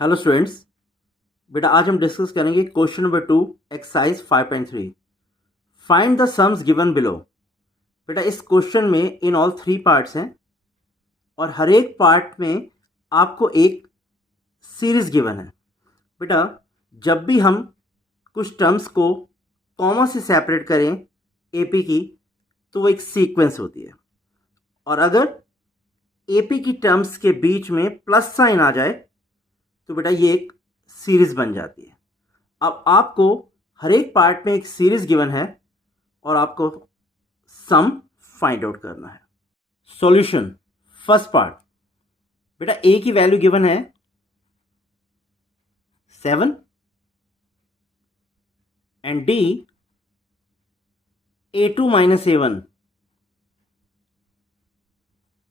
Hello students. बेटा आज हम डिस्कस करेंगे question number 2 exercise 5.3 find the sums given below. बेटा इस क्वेश्चन में इन ऑल 3 पार्ट्स हैं और हर एक पार्ट में आपको एक सीरीज गिवन है। बेटा जब भी हम कुछ टर्म्स को कॉमा से सेपरेट करें एपी की तो वो एक सीक्वेंस होती है, और अगर एपी की टर्म्स के बीच में प्लस साइन आ जाए तो बेटा ये एक सीरीज बन जाती है। अब आपको हर एक पार्ट में एक सीरीज गिवन है और आपको सम फाइंड आउट करना है। सॉल्यूशन फर्स्ट पार्ट, बेटा ए की वैल्यू गिवन है 7 and D A2 minus A1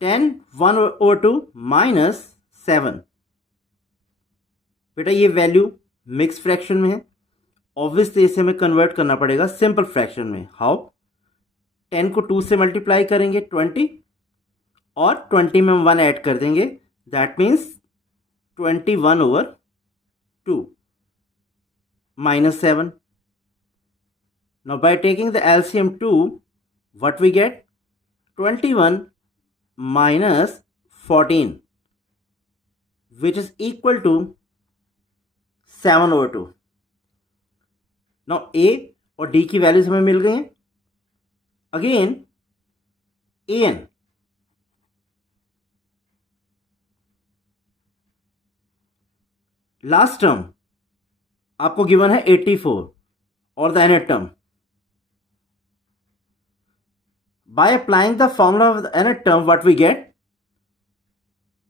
10 1/2 minus 7। बेटा ये वैल्यू मिक्स फ्रैक्शन में है, ऑब्वियसली इसे हमें कन्वर्ट करना पड़ेगा सिंपल फ्रैक्शन में। हाउ? 10 को 2 से मल्टीप्लाई करेंगे 20 और 20 में हम 1 ऐड कर देंगे, that means 21/2 minus 7. Now by taking the LCM 2, what we get? 21 minus 14, which is equal to 7/2. Now A और D की वैल्यूज हमें मिल गई हैं। अगेन AN, लास्ट टर्म आपको गिवन है 84 और the nth term. By applying the formula of the nth term, what we get?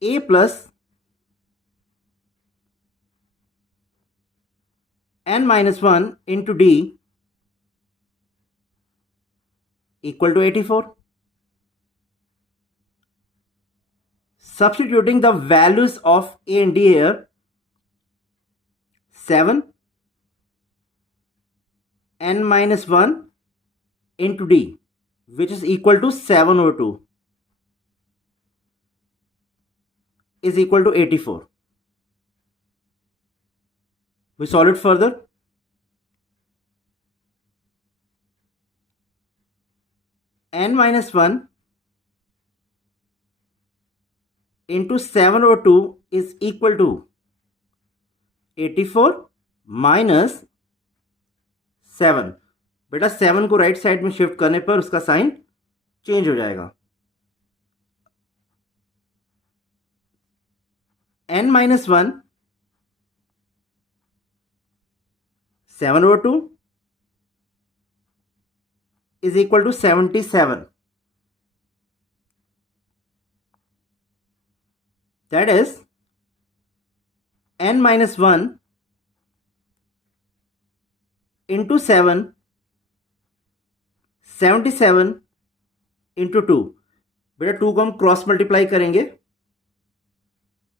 A plus n minus 1 into D equal to 84. Substituting the values of A and D here, 7 n minus 1 into D, which is equal to 7/2, is equal to 84. We solve it further. N minus 1 into 7/2 is equal to 84 minus 7. बेटा 7 को right side में shift करने पर उसका sign change हो जाएगा। n minus 1 7/2 is equal to 77. That is n minus 1 into 7, 77 into 2. बेटा 2 को हम क्रॉस मल्टीप्लाई करेंगे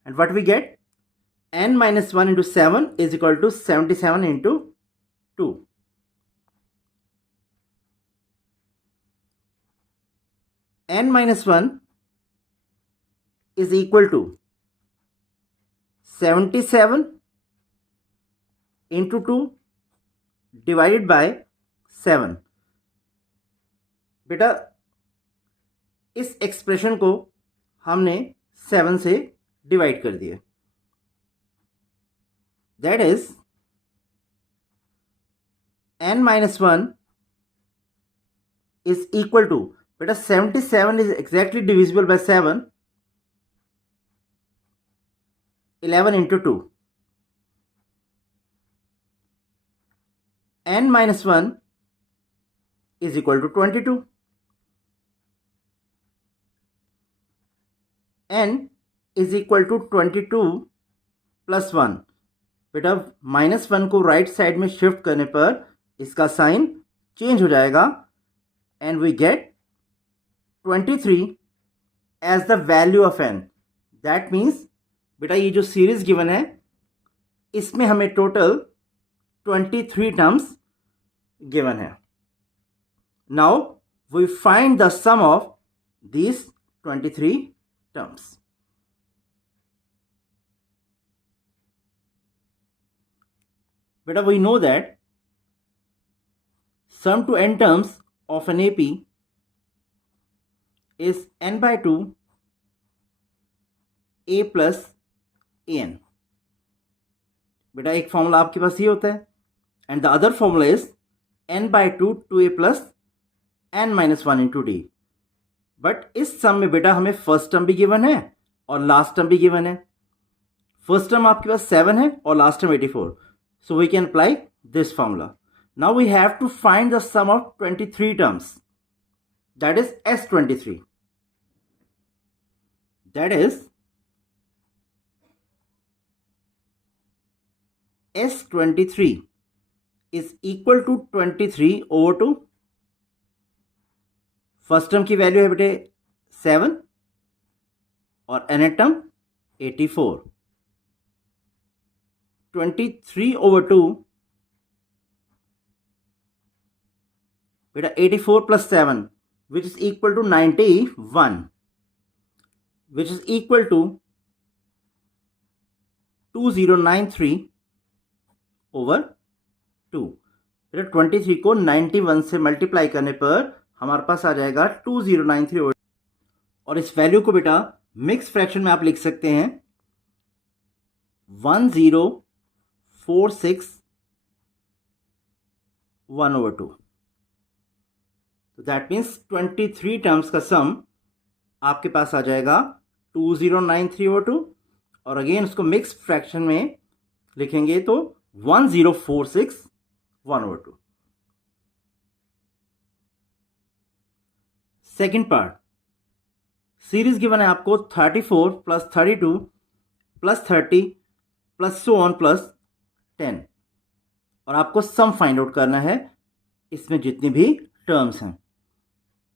and what we get? n minus 1 into 7 is equal to 77 into 2. n minus 1 is equal to 77 into 2 divided by 7. बेटा इस expression को हमने 7 से divide कर दिया, that is n minus 1 is equal to, बेटा 77 is exactly divisible by 7, 11 into 2. n minus 1 is equal to 22. n is equal to 22 plus 1. बेटा minus 1 को राइट साइड में शिफ्ट करने पर इसका साइन चेंज हो जाएगा and we get 23 as the value of n. That means बेटा ये जो सीरीज गिवन है इसमें हमें टोटल 23 टर्म्स गिवन है। Now we find the sum of these 23 terms. बेटा we know that sum to n terms of an AP is n by 2 a plus an. बेटा एक फॉर्मूला आपके पास ये होता है and the other formula is n by 2 2a plus n minus 1 into d. But इस सम में बेटा हमें फर्स्ट टर्म भी गिवन है और लास्ट टर्म भी गिवन है. फर्स्ट टर्म आपके पास 7 है और last term 84. So we can apply this formula. Now we have to find the sum of 23 terms. That is S23. That is S23 is equal to 23 over 2. First term की value है बेटे 7 और nth term 84. 23 over 2 बेटा 84 plus 7 which is equal to 91 which is equal to 2093 over 2. बेटा 23 को 91 से multiply करने पर हमारे पास आ जाएगा 2093 over. और इस वैल्यू को बेटा मिक्स फ्रैक्शन में आप लिख सकते हैं 10461 over 2. तो दैट मीन्स 23 टर्म्स का सम आपके पास आ जाएगा 2093 over 2. और अगेन उसको मिक्स फ्रैक्शन में लिखेंगे तो 10461 over 2. Second part, series given है आपको 34 plus 32 plus 30 plus so on plus 10 और आपको सम फाइंड आउट करना है इसमें जितनी भी टर्म्स हैं.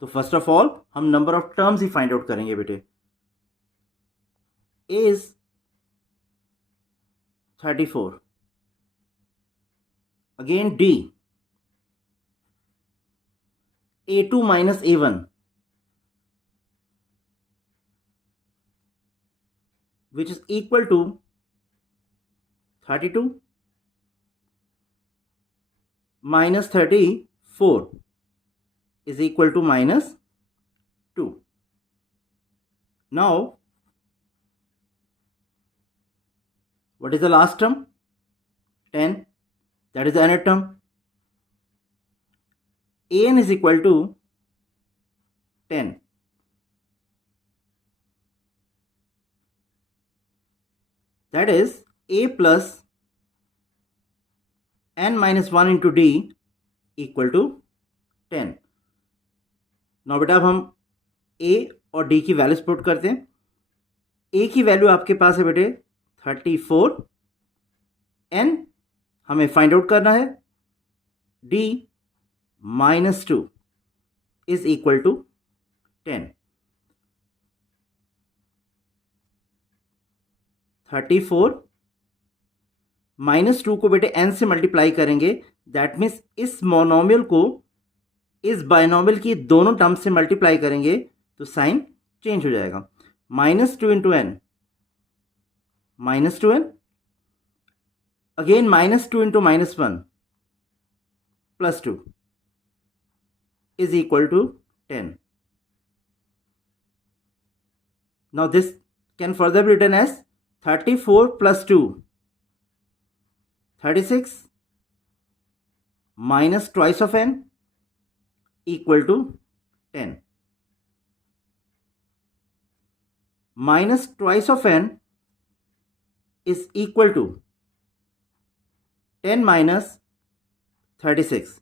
तो फर्स्ट ऑफ ऑल हम नंबर ऑफ टर्म्स ही फाइंड आउट करेंगे बेटे. A is 34. Again D A2 minus A1 which is equal to 32 minus 34 is equal to minus 2. Now what is the last term? 10. That is the nth term. An is equal to 10. That is a plus n minus 1 into d equal to 10. Now बेटा अब हम a और d की values put करते हैं. a की value आपके पास है बेटे 34. n हमें फाइंड आउट करना है. d minus 2 is equal to 10. 34 minus 2 को बेटे n से मल्टीप्लाई करेंगे. दैट मीन्स इस मोनोमियल को इस बायनोमियल की दोनों टर्म्स से मल्टीप्लाई करेंगे तो साइन चेंज हो जाएगा. Minus 2 into n minus 2n. Again minus 2 into minus 1 plus 2 is equal to 10. Now this can further be written as 34 plus 2 36 minus twice of n equal to 10. Minus twice of n is equal to 10 minus 36.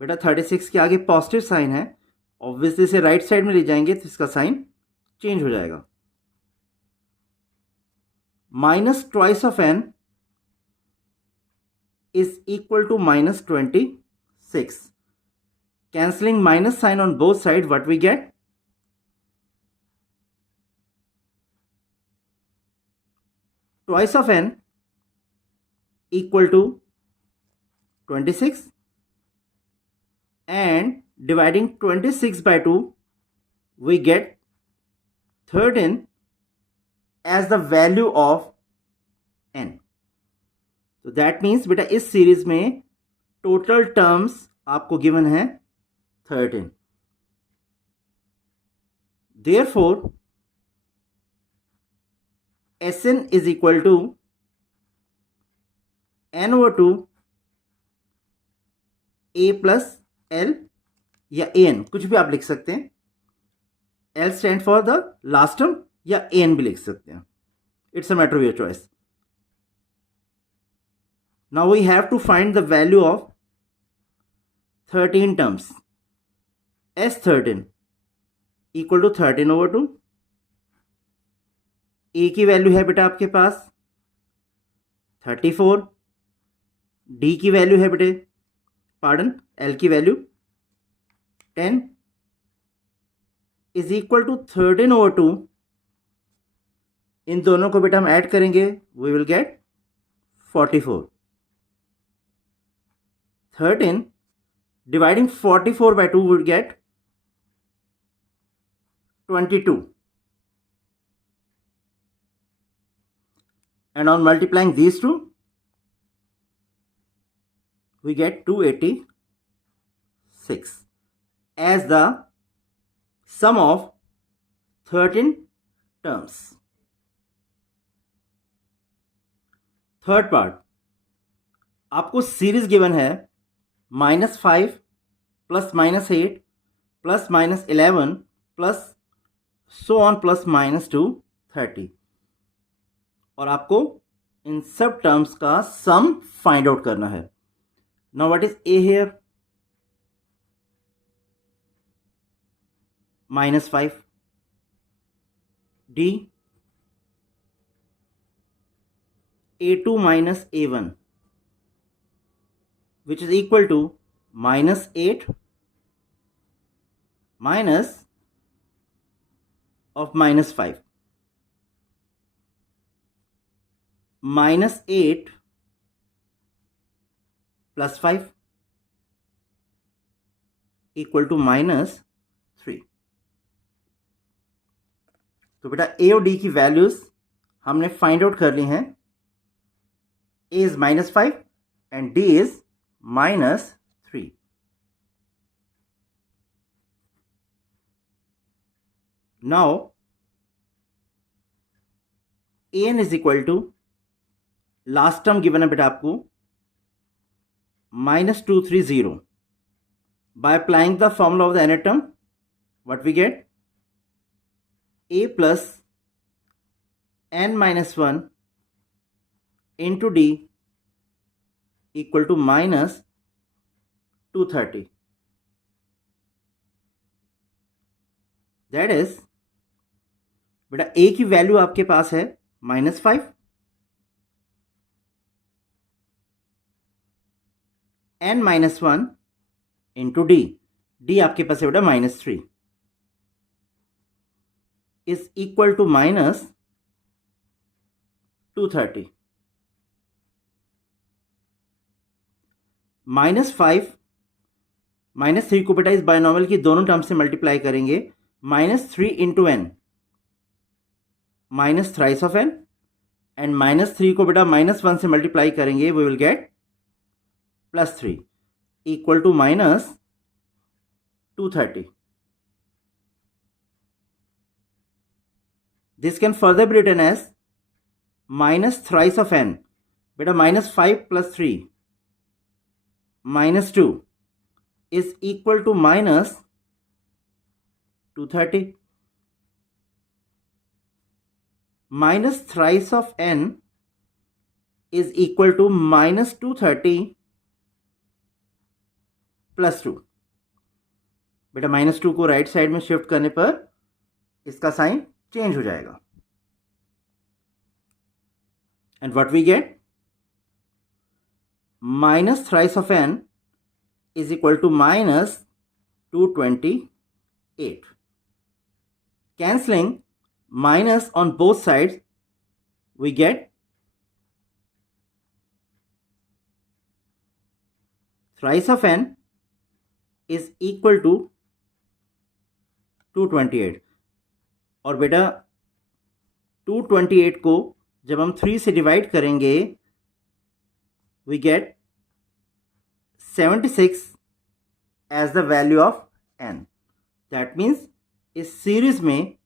बेटा 36 के आगे positive sign है, obviously इसे right side में ले जाएंगे तो इसका साइन चेंज हो जाएगा. Minus twice of n is equal to minus 26. Cancelling minus sign on both side, what we get? Twice of n equal to 26 and dividing 26 by 2 we get 13 as the value of n. तो that means बेटा इस series में total terms आपको given है 13. Therefore Sn is equal to n over 2 a plus l या an, कुछ भी आप लिख सकते हैं. L stand for the last term या an भी लिख सकते हैं. It's a matter of your choice. Now we have to find the value of 13 terms. S13 equal to 13 over 2. A की वैल्यू है बेटा आपके पास 34. डी की वैल्यू है बेटे एल की value 10 is equal to 13 over 2. इन दोनों को बेटा हम ऐड करेंगे, we will get 44. 13 dividing 44 by 2 would get 22. And on multiplying these two, we get 286 as the sum of 13 terms. Third part, आपको सीरीज गिवन है -5 plus -8 plus -11 plus so on plus -230, और आपको इन सब टर्म्स का sum find out करना है. Now what is a here? -5. D a2 minus a1, which is equal to -8 minus of -5, -8 plus 5 equal to -3. तो बेटा ए और डी की वैल्यूज हमने फाइंड आउट कर ली हैं. A is -5 and D is -3. Now An is equal to last term given है बेटा आपको -230. By applying the formula of the nth term, what we get? A plus n minus 1 into D equal to -230. That is बेटा A की value आपके पास है -5, n minus 1 into D, D आपके पास है बेटा -3, is equal to -230. -5 -3 को बेटा इस बायनॉमियल की दोनों टर्म से मल्टीप्लाई करेंगे. -3 into n minus thrice of n, and -3 को बेटा -1 से मल्टीप्लाई करेंगे, we will get +3 equal to -230. This can further be written as minus thrice of n. बेटा -5 plus 3 -2 is equal to -230. Minus thrice of n is equal to -230 plus 2. बेटा -2 को right side में shift करने पर इसका sign change हो जाएगा. And what we get? Minus thrice of n is equal to -228. Cancelling minus on both sides, we get thrice of n is equal to 228. और बेटा 228 को जब हम 3 से डिवाइड करेंगे we get 76 as the value of n. That means इस series में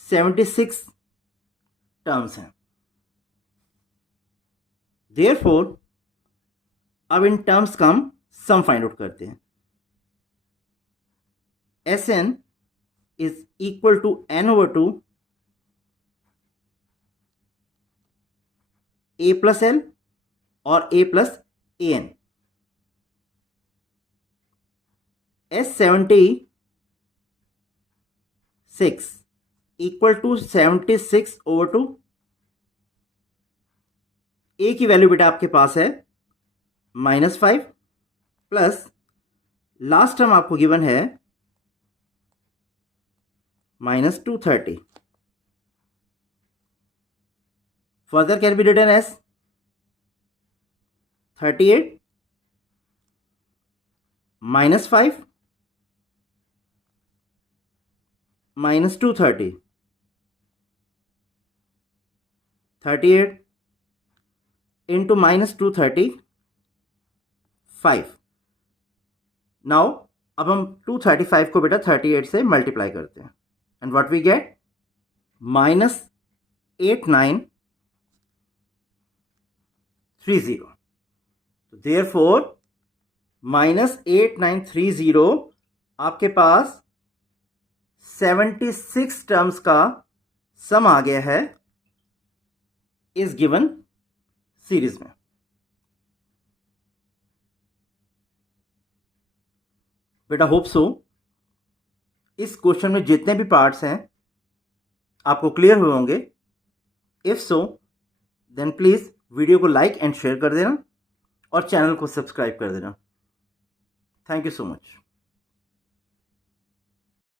76 terms हैं. Therefore, अब इन टर्म्स का हम सम फाइंड आउट करते हैं. Sn is equal to n over 2 a plus l और a plus an. S76 equal to 76 over 2. a की वैल्यू बेटा आपके पास है -5 प्लस लास्ट टर्म आपको गिवन है -230. Further can be written as 38 -5 -230. 38 into -235. Now अब हम 235 को बेटा 38 से मल्टीप्लाई करते हैं and what we get -8930. Therefore -8930 आपके पास 76 टर्म्स का सम आ गया है इस गिवन सीरीज में. बेटा होप सो इस क्वेश्चन में जितने भी पार्ट्स हैं आपको क्लियर हुए होंगे. If so then please video को लाइक एंड शेयर कर देना और चैनल को सब्सक्राइब कर देना. Thank you so much.